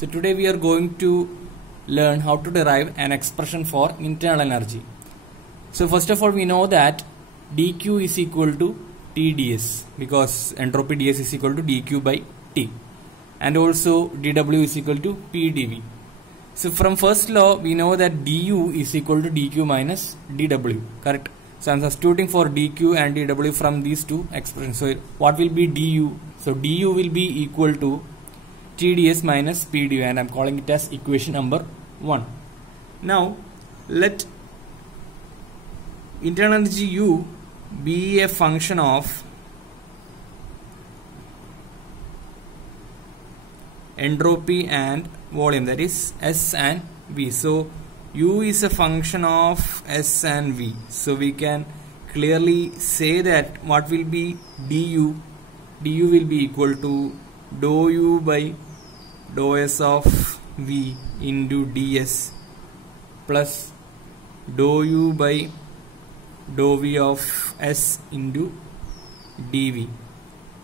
So today we are going to learn how to derive an expression for internal energy. So first of all, we know that dq is equal to TdS because entropy ds is equal to dq by T, and also dW is equal to PdV. So from first law we know that du is equal to dq minus dW, correct? So I am substituting for dq and dW from these two expressions. So what will be du? So du will be equal to TdS minus PdV, and I am calling it as equation number 1. Now let internal energy U be a function of entropy and volume, that is S and V. So U is a function of S and V. So we can clearly say that what will be du? Du will be equal to dou U by dou S of V into ds plus dou U by dou V of S into dV.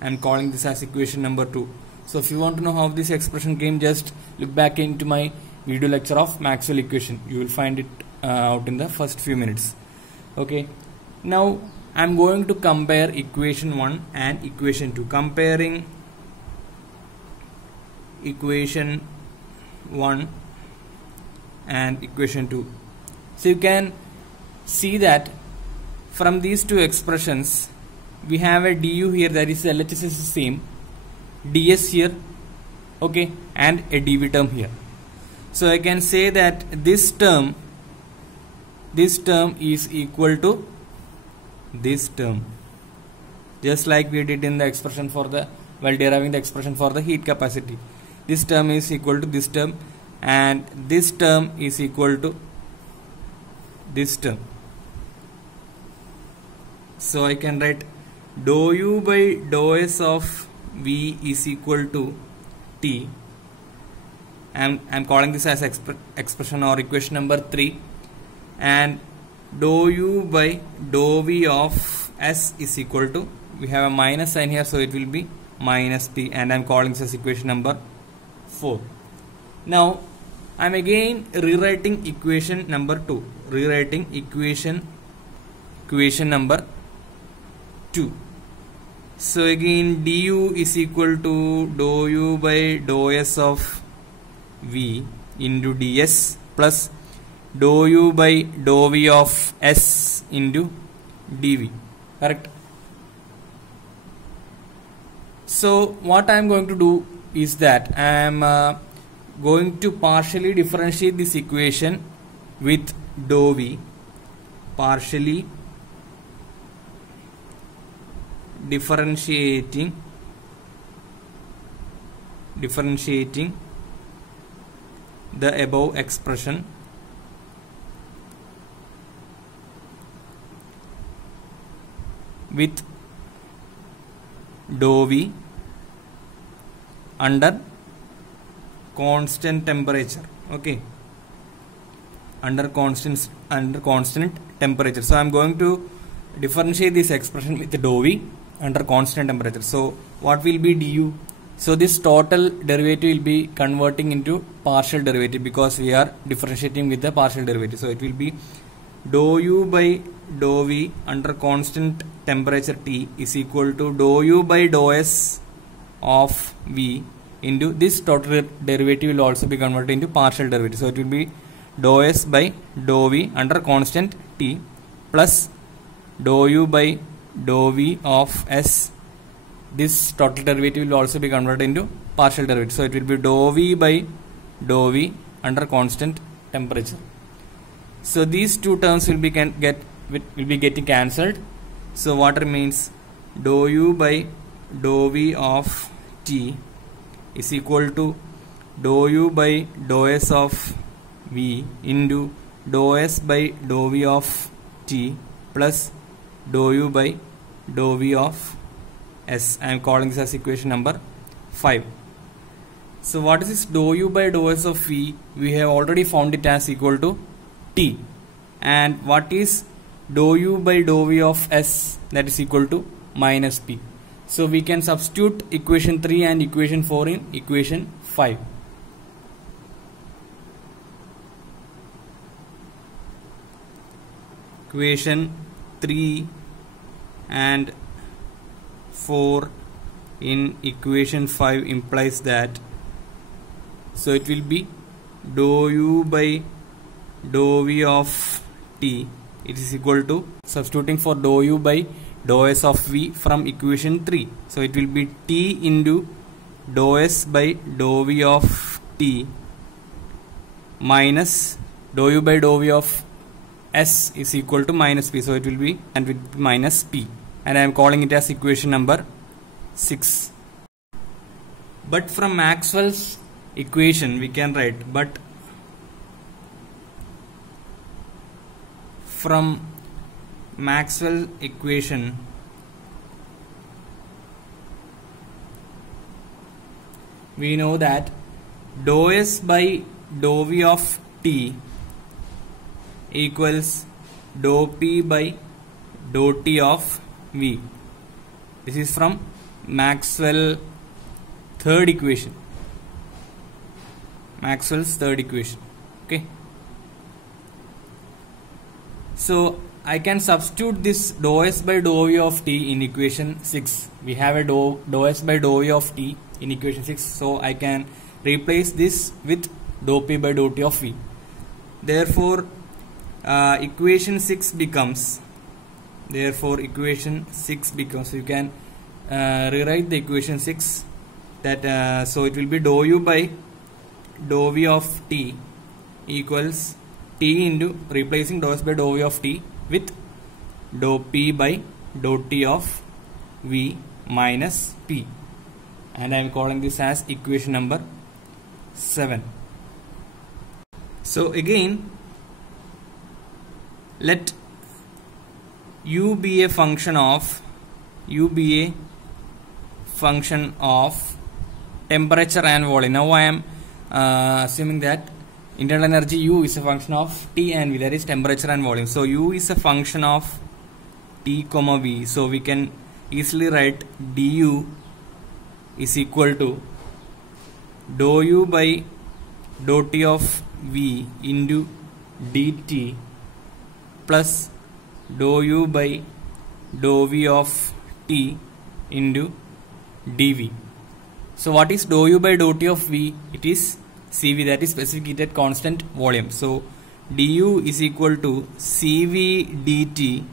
I am calling this as equation number 2. So if you want to know how this expression came, just look back into my video lecture of Maxwell equation. You will find it out in the first few minutes. Okay. Now I am going to compare equation 1 and equation 2. Comparing equation 1 and equation 2. So you can see that from these two expressions we have a du here, that is LHS is the same, ds here, okay, and a dv term here. So I can say that this term is equal to this term, just like we did in the expression for the, while deriving the expression for the heat capacity. This term is equal to this term, and this term is equal to this term. So I can write dou U by dou S of V is equal to T, and I am calling this as expression or equation number 3, and dou U by dou V of S is equal to, we have a minus sign here, so it will be minus P, and I am calling this as equation number 4. Now I am again rewriting equation number 2, rewriting equation number 2. So again du is equal to dou U by dou S of V into ds plus dou U by dou V of S into dV, correct? So what I am going to do is that I am going to partially differentiate this equation with dou V, partially differentiating the above expression with dou V under constant temperature, okay, under constant temperature. So I am going to differentiate this expression with dou V under constant temperature. So what will be du? So this total derivative will be converting into partial derivative because we are differentiating with the partial derivative. So it will be dou U by dou V under constant temperature T is equal to dou U by dou S of V into this total derivative will also be converted into partial derivative. So it will be dou S by dou V under constant T plus dou U by dou V of S. This total derivative will also be converted into partial derivative. So it will be dou V by dou V under constant temperature. So these two terms will be getting cancelled. So what remains? Dou U by dou V of T is equal to dou U by dou S of V into dou S by dou V of T plus dou U by dou V of S. I am calling this as equation number 5. So what is this dou U by dou S of V? We have already found it as equal to T. And what is dou U by dou V of S? That is equal to minus P. So we can substitute equation 3 and equation 4 in equation 5. equation 3 and 4 in equation 5 implies that, so it will be dou u by dou v of t, it is equal to, substituting for dou u by dou s of v from equation 3, so it will be t into dou s by dou v of t minus dou u by dou v of s is equal to minus p, so it will be and with minus p, and I am calling it as equation number 6. But from Maxwell's equation we can write, but from Maxwell equation we know that dou s by dou v of t equals dou p by dou t of v. This is from Maxwell's third equation. Okay. So I can substitute this dou s by dou v of t in equation 6. We have a dou s by dou v of t in equation 6. So I can replace this with dou p by dou t of v. Therefore, equation 6 becomes, you can rewrite the equation 6 that so it will be dou u by dou v of t equals t into replacing dou s by dou v of t with dou p by dou t of v minus p, and I am calling this as equation number 7. So again, let u be a function of temperature and volume. Now I am assuming that internal energy U is a function of T and V, that is temperature and volume. So U is a function of T comma V. So we can easily write du is equal to dou U by dou T of V into dt plus dou U by dou V of T into dV. So what is dou U by dou T of V? It is Cv, that is specific heat at constant volume. So du is equal to Cv dt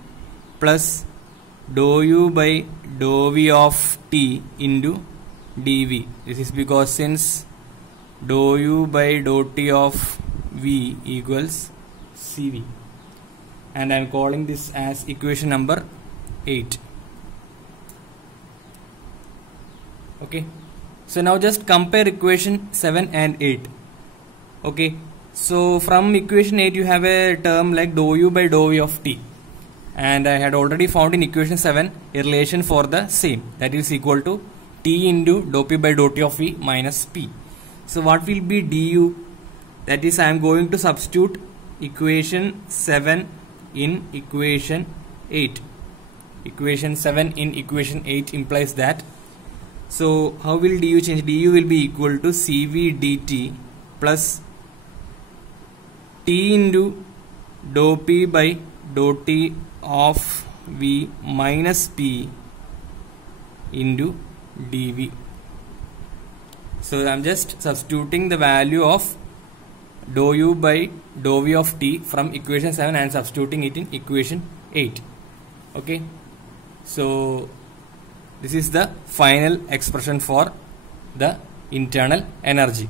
plus dou U by dou V of T into dV. This is because since dou U by dou T of V equals Cv, and I am calling this as equation number 8. Okay. So now just compare equation 7 and 8. Okay. So from equation 8 you have a term like dou u by dou v of t, and I had already found in equation 7 a relation for the same, that is equal to t into dou p by dou t of v minus p. So what will be du? That is, I am going to substitute equation 7 in equation 8. Equation 7 in equation 8 implies that, so how will du change? Du will be equal to Cv dt plus t into dou p by dou t of v minus p into dv. So I am just substituting the value of dou u by dou v of t from equation 7 and substituting it in equation 8. Okay. So this is the final expression for the internal energy.